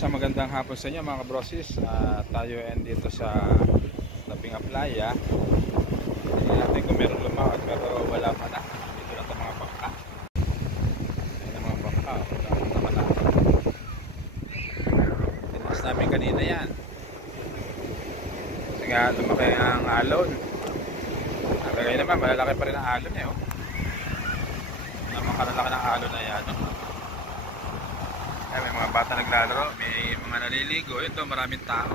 Sa magandang hapon sa inyo mga kabrosis. Tayo dito sa Lapinga Playa. Tingnan natin kung meron lumawat, pero wala pa na. Dito na ito mga bangka. Ayan ang mga bangka. Wala pa nakalakad. Tinas namin kanina yan. Kasi nga lumaki ang alon. Kaya naman malalaki pa rin ang alon eh. Naman kalalaki ng alon na yan. Ay, may mga bata naglalaro, may mga naliligo. Ito, maraming tao.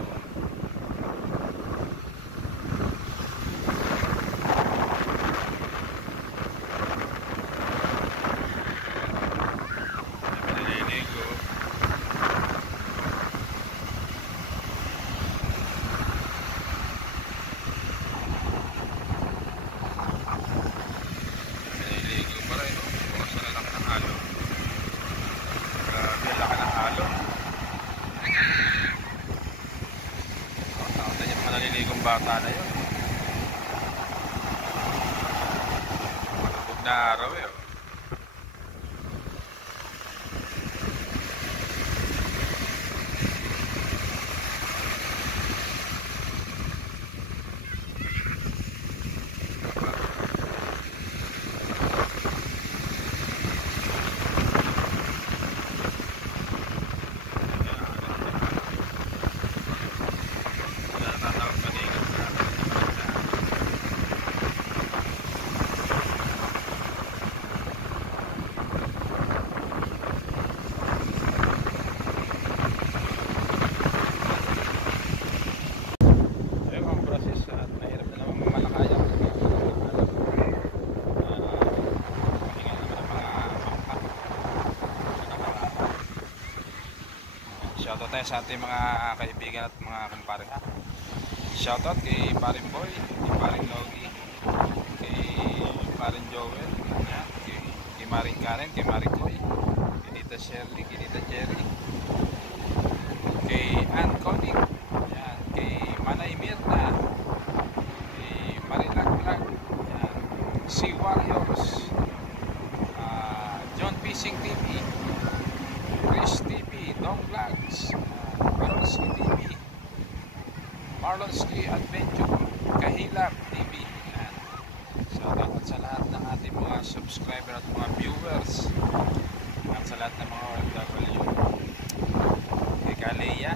May naliligo. May naliligo pa rin. Bukas na lang ng alon. Grabe, laki ng alon. Nakita niyo mga naliligong bata na yun. Malubog na araw eh. Shoutout tayo sa ating mga kaibigan at mga kumpare ha. Shoutout kay Paring Boy, kay Paring Logi, kay Paring Joel, kay Maring Karen, kay Maring Koy, kay Tita Shirley, kay Tita Jerry, kay Ann Konig, kay Manay Mirna, kay Marilag Vlog, si Warriors, John Fishing TV, Chris TV, Dong Vlogs, Marlonski TV, Marlonski Adventure, Kahilap TV. Salamat sa lahat ng ating mga subscriber at mga viewers at sa lahat ng mga OFW, kay Kalea,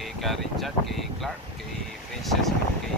kay Richard, kay Clark, kay Princess, kay